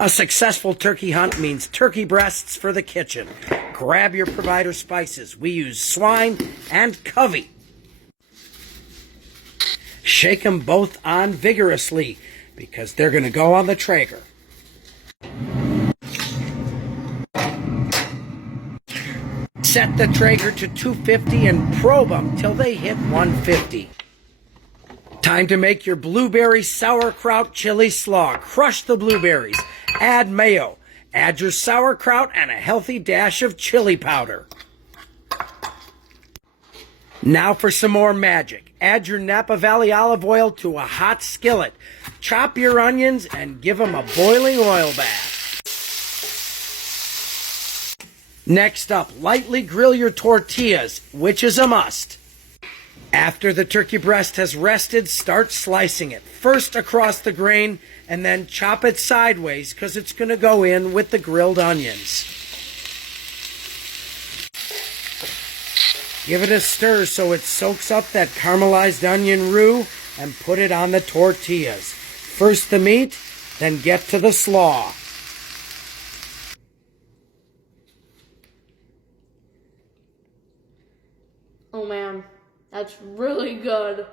A successful turkey hunt means turkey breasts for the kitchen. Grab your provider spices. We use swine and covey. Shake them both on vigorously because they're going to go on the Traeger. Set the Traeger to 250 and probe them till they hit 150. Time to make your blueberry sauerkraut chili slaw. Crush the blueberries. Add mayo. Add your sauerkraut and a healthy dash of chili powder. Now for some more magic. Add your Napa Valley olive oil to a hot skillet. Chop your onions and give them a boiling oil bath. Next up, lightly grill your tortillas, which is a must. After the turkey breast has rested, start slicing it. First across the grain, and then chop it sideways because it's going to go in with the grilled onions. Give it a stir so it soaks up that caramelized onion roux and put it on the tortillas. First the meat, then get to the slaw. Oh man, that's really good.